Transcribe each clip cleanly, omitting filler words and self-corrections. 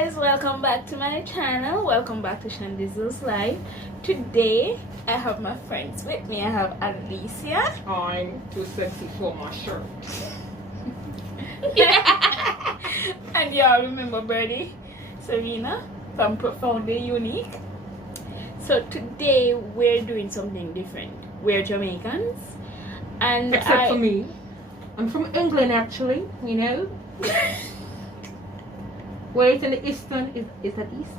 guys, welcome back to my channel. Welcome back to ShanDizzle's live. Today I have my friends with me. I have Alicia. I'm too sexy for my shirt. And y'all remember Birdie, Serena from Profoundly Unique. So today we're doing something different. We're Jamaicans, and Except for me. I'm from England actually, you know. Where it's in the eastern, is that east?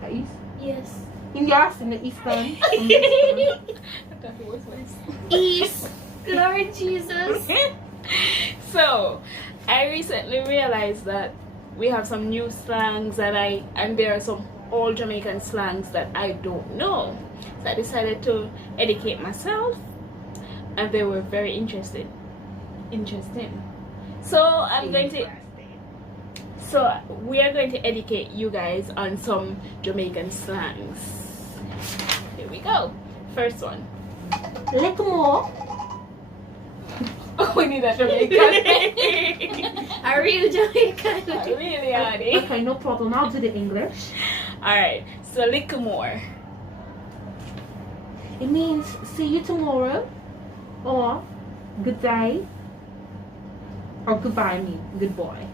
That east? Yes. Yes, in the eastern. I thought it was west. East, Lord Jesus. So I recently realized that we have some new slangs and there are some old Jamaican slangs that I don't know. So I decided to educate myself, and they were very interesting. So we are going to educate you guys on some Jamaican slangs. Here we go. First one. Little more. Oh, we need a Jamaican. A real Jamaican. Really, honey. Okay, no problem. I'll do the English. Alright, so little more. It means see you tomorrow, or good day, or goodbye. Goodbye.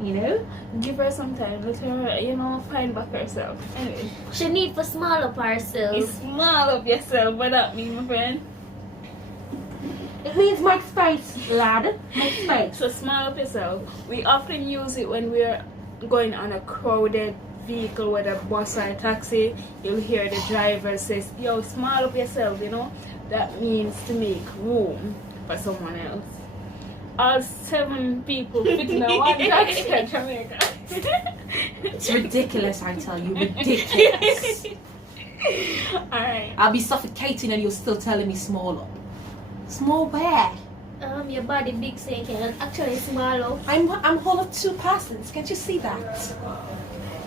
You know. Give her some time. Let her, find back herself. Anyway, She need for small up you ourselves. small up yourself. What that mean, my friend? It means make space, lad. Make space. So small up yourself. We often use it when we're going on a crowded vehicle, whether bus or taxi. You'll hear the driver says, "Yo, small up yourself." That means to make room for someone else. All 7 people fit in a one taxi in Jamaica. It's ridiculous, I tell you, ridiculous. Alright. I'll be suffocating and you're still telling me small up. Small where? Your body big so you can actually small up. I'm whole of 2 persons. Can't you see that?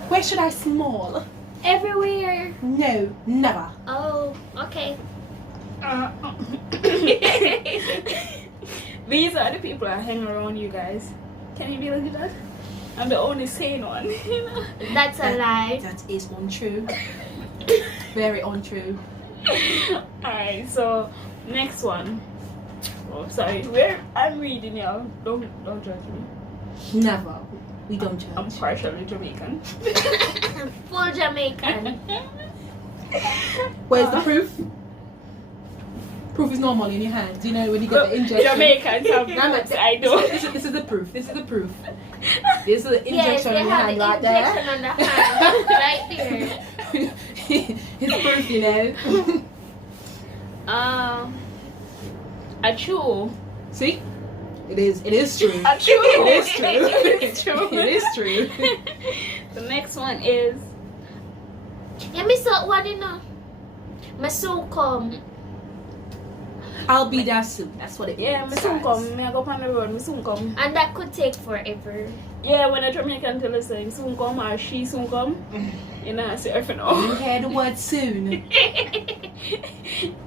Where should I small? Everywhere. No, never. Oh, okay. These are the people that hang around you guys. Can you believe that? I'm the only sane one. That's a lie. That is untrue. Very untrue. Alright, so next one. Oh, sorry. I'm reading y'all. Don't judge me. Never. We don't judge. I'm partially Jamaican. Full Jamaican. Where's the proof? Proof is normally in your hands. You know when you get the injection. Jamaicans have That's I don't. This is the proof. This is the proof. This is the Yes, injection they in your have hand the right injection there. on the hand. Right there. It's proof, you know. A chew. See? It is true. A chew. It is true. It is true. It is true. The next one is Yeah, me saw what you know. My soon come. I'll be there soon. That's what it me means. soon guys. come. Me I go on the road. Me soon come. And that could take forever. Yeah, when a Jamaican tell us him soon come or she soon come, I say if You no. hear the word soon.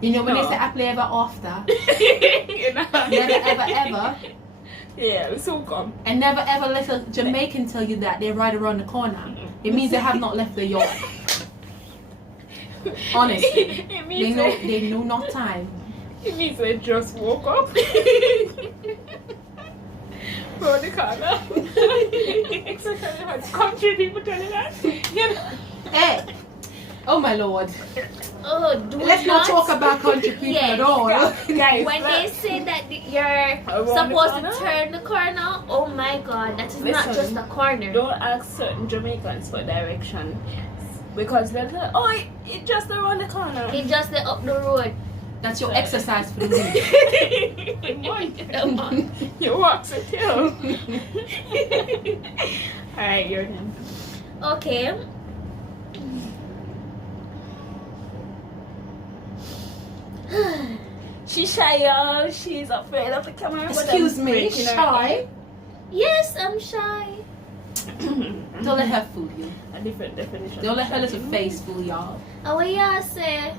You know when they say happily ever after. Never ever. Yeah, we soon come. And never ever let a Jamaican tell you that they're right around the corner. It means they have not left the yard. Honestly. It means They know not time. It means they just woke up. From the corner. Especially when country people telling us. Hey! Oh my lord. Oh, do Let's not talk about country people Yes. at all. Guys, When they say that you're Around the supposed corner? to turn the corner, oh my god, that is not Listen, just a corner. don't ask certain Jamaicans for direction. Because they'll tell, oh, it's just around the corner. It's just the up the road. That's your exercise for the week. You walk so too. Alright, your turn. Okay. She's shy, y'all. She's afraid of the camera. but Excuse I'm me, breaking her shy? Yes, I'm shy. Don't let her fool you. A different definition. Don't let her little face fool y'all. Oh, what you say?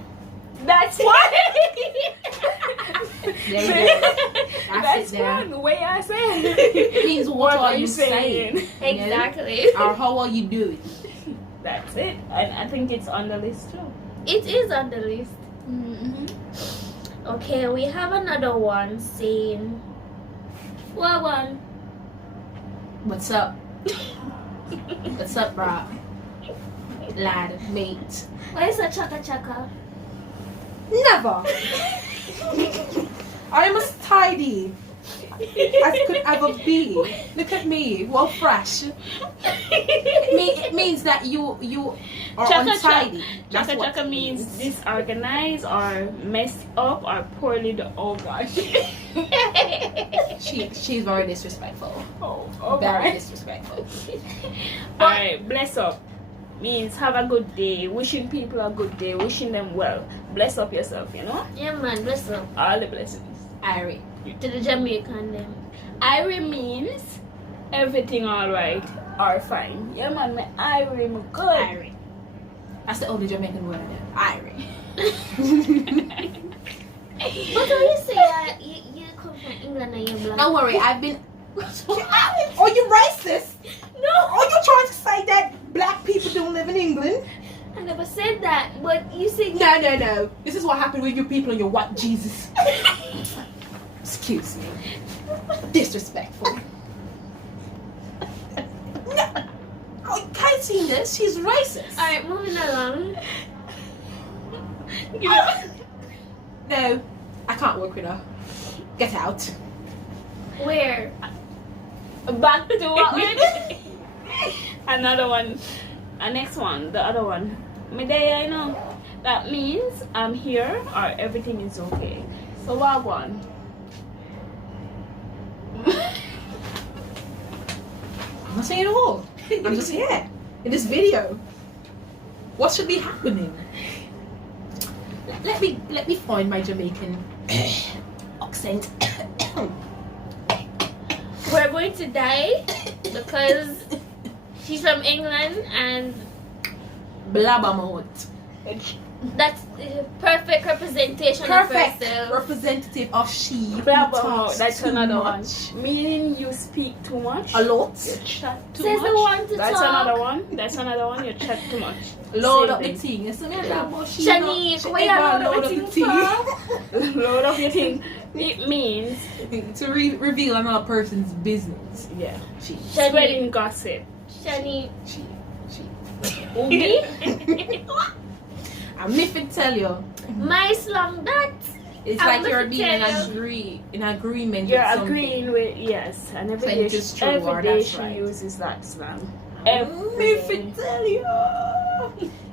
That's why. There you go. That's it there. one. The way I say It means what are you saying? saying? Exactly. You know? Or how are you doing? That's it. And I think it's on the list too. It is on the list. Okay, we have another one saying, what one? What's up? What's up, bro? Lad, mate. Why is a chaka chaka? Never. I am as tidy as could ever be. Look at me, well fresh. It means that you are Chaka untidy. That's Chaka what chaka it means disorganized or messed up or poorly done. Oh gosh. She's very disrespectful. Oh Very gosh. disrespectful. Alright, bless up means have a good day, wishing people a good day, wishing them well. Bless up yourself, you know? Yeah, man, bless up. All the blessings. Irie. To the Jamaican them. Irie means everything alright or fine. Yeah man, my Irie, my good. Irie. That's the only Jamaican word. Irie. But when you say you come from England and you're black. Don't worry, I've been. Are you racist? No, Are you trying to say that black people don't live in England? I never said that. But you said No. This is what happened with you people and your white Jesus. Excuse me. Disrespectful. No. I can't see this. She's racist. Alright, moving along. No, I can't work with her. Get out. Where? Back to what we did. Another one. Next one, the other one. Midday, I know. That means I'm here or everything is okay. So what one? I'm not saying it all. I'm just here in this video. What should be happening? Let me find my Jamaican accent. We're going to die because she's from England and Blabbermouth. that's the perfect representation Perfect of herself. representative of she. Bravo, that's too another much. one. Meaning you speak too much. A lot. You chat too Says much. the one to That's talk. another one. That's another one. You chat too much. Load Same up the thing. thing. It's Shanique, Shanique, where you load up the thing Load up your thing. It means to reveal another person's business. yeah. She. Spreading gossip. Shani. She. Me? I'm if it tell you. My slang that. It's I'm like you're gonna being tell in agreement You're with something. agreeing with yes, and every Saying day, it is true, or every day that's she right. uses that slang. If it tell you.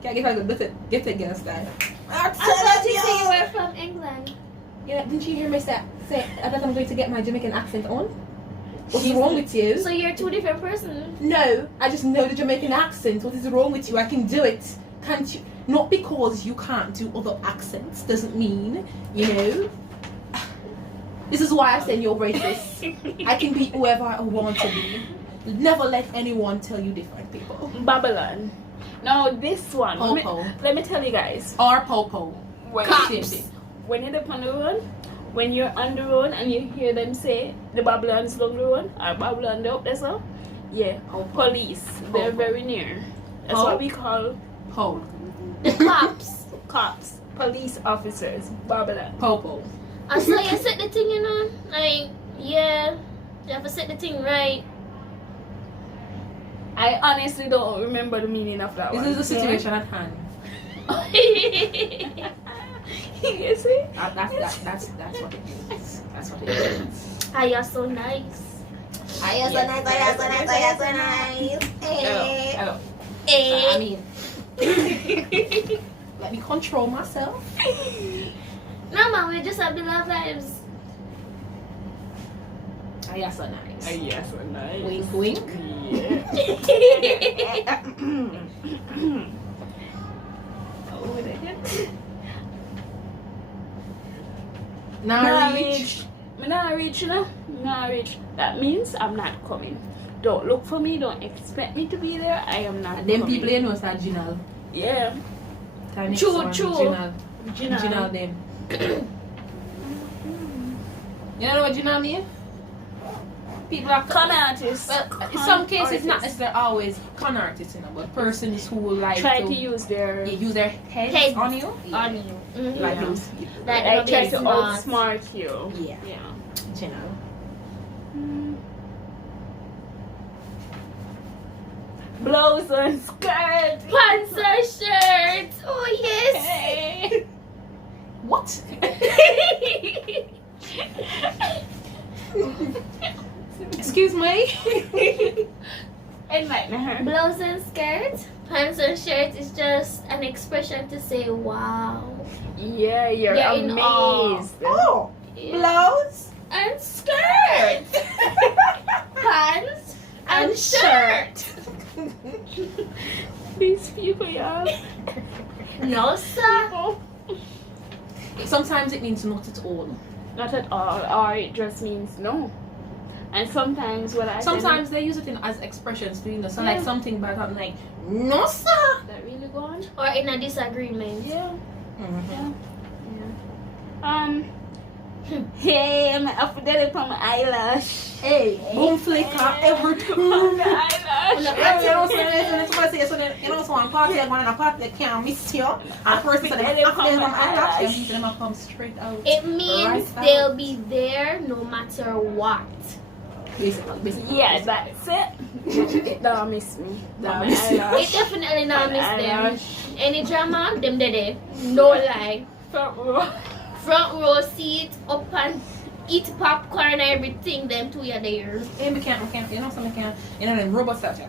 Can't get a get against that. I thought you said you were from England. Yeah, didn't you hear me say I thought I'm going to get my Jamaican accent on? What's She's- wrong with you? So you're two different persons. No, I just know the Jamaican accent. What is wrong with you? I can do it. Can't you? Not because you can't do other accents doesn't mean, you know. This is why I say you're racist. I can be whoever I want to be. Never let anyone tell you different, people. Babylon. Now this one, Popo. let me tell you guys. Or Popo. When, Cops. when you're up on the road, when you're on the road and you hear them say the Babylon's down the road or Babylon they up there, so yeah, Popo. police. They're Popo. very near. That's Po? what we call Po. The cops. cops, police officers, Babylon. Popo. And so you set the thing, you know, like, yeah, you have to set the thing right. I honestly don't remember the meaning of that This one. is the situation at hand. You see? That's what it means. That's what it means. Ah, you're so nice. Hello. I mean, let me control myself. No, man, we just have the love vibes. You're so nice. Yes, so nice. Wink, wink. Yeah. Oh, what the heck? Marriage. Me not reach, you know? Me not reach. That means I'm not coming. Don't look for me. Don't expect me to be there. I am not And them coming. people you know are Ginal. Yeah. Tiny True, son, true. Ginal. Gina. Ginal them. You know what you know mean? People are Con artists. Well, in some cases, not necessarily always con artists, you know, but persons who like try to use their use their heads on you. On you. Mm-hmm. Like Yeah. those people. Like I try to smart. outsmart you. Yeah. Yeah. You know. Blouse and skirt. Pants and shirts. Oh yes. Hey. What? Excuse me? Enlighten her. Blouse and skirt. Pants and shirts is just an expression to say wow. Yeah, you're You're in awe. amazed. Oh, Yeah. blouse And skirt. Pants and shirt. These people, y'all. No sir. Sometimes it means not at all. Not at all, or it just means no. And sometimes what I Sometimes they use it as expressions to, you know, so like Yeah. something but I'm like, no sir. that really go on. Or in a disagreement. Yeah. Mm-hmm. Hey, I'm up to date from my eyelash. Hey, boom flicker everything. From the eyelash. You know, so on party, I'm going to party, they can't miss you. And person said, I'm eyelashes, them come straight out. It means Right they'll out. be there no matter what. Basically. Yeah, that's it. Don't miss me. Don't miss you. It definitely not miss them. eyelash. Any drama, them there. No lie. Front row. Front row seat, up and eat popcorn and everything, them two are there. Hey, we can't, you know, some can't, you know, them robot stuff.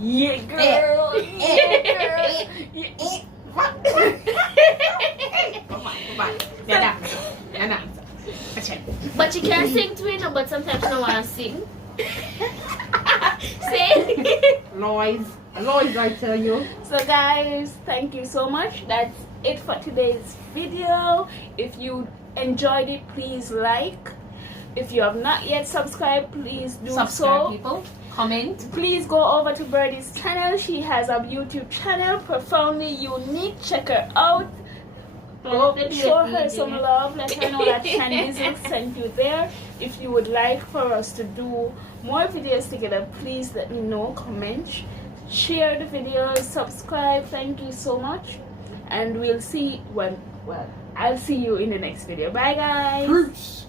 Yeah, girl. Yeah, girl. Yeah. What? Yeah, that's it. But you can sing to it, but sometimes you don't want to sing. Sing. Noise, I tell you. So guys, thank you so much. That's it for today's video. If you enjoyed it, please like. If you have not yet subscribed, please do Subscribe, so. people. Comment. Please go over to Birdie's channel. She has a YouTube channel, Profoundly Unique. Check her out. Go show her some love. Let her know that ShanDizzle sent you there. If you would like for us to do more videos together, please let me know. Comment, share the videos, subscribe. Thank you so much. And we'll see I'll see you in the next video. Bye guys. Bruce.